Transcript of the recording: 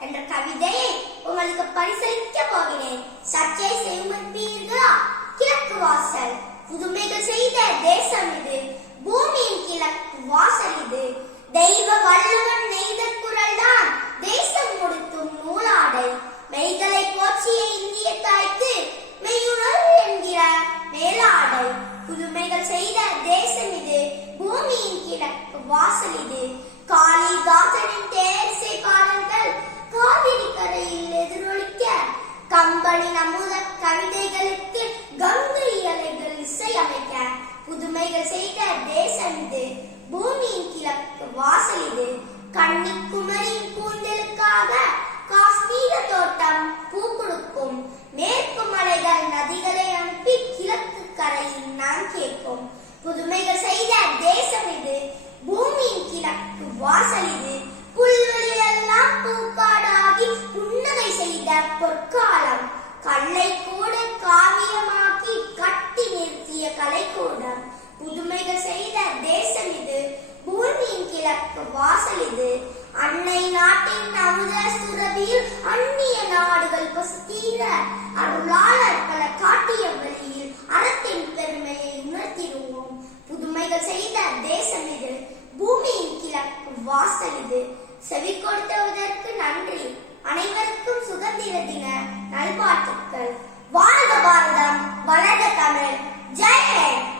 என்ற கவிதையை உங்களுக்கு பரிசளிக்க போகிறேன். சர்ச்சை செய்வீர்களா கிழக்கு வாசல். புதுமைகள் செய்த தேசம் இது. பூமியின் கிழக்கு வாசல் இது. தெய்வ வல்லவன் நெய்த குரல் கூந்தலுக்காக காஷ்மீர தோட்டம் பூ கொடுக்கும். மேற்கு மலைகள் நதிகளை அனுப்பி கிழக்கு கரையில் நான் கேட்கும் புதுமைகள் செய்த தேசம் இது. பூமியின் கிழக்கு வாசல் இது. புல்வெளி எல்லாம் பூக்காடாகி புன்னகை செய்த பொற்காலம். கல்லை கூட காவியமாக்கி கட்டி நிறுத்திய கலைக்கூடம். புதுமைகள் செய்த தேசம் இது. பூமியின் கிழக்கு வாசல் இது. அன்னை நாட்டின் அமுத சுரபியில் அந்நிய நாடுகள் பசுத்தீர அருளாளர் பல காட்டிய வழியில் அறத்தின் பெருமையை உணர்த்திடுவோம். புதுமைகள் செய்த தேசம் இது பூமியின் கிழக்கு வாசல் இது. செவி கொடுத்ததற்கு நன்றி. அனைவருக்கும் சுதந்திர தின நல்வாழ்த்துக்கள். வாழ்க பாரதம் வளர்க தமிழ். ஜெய் ஹிந்த்!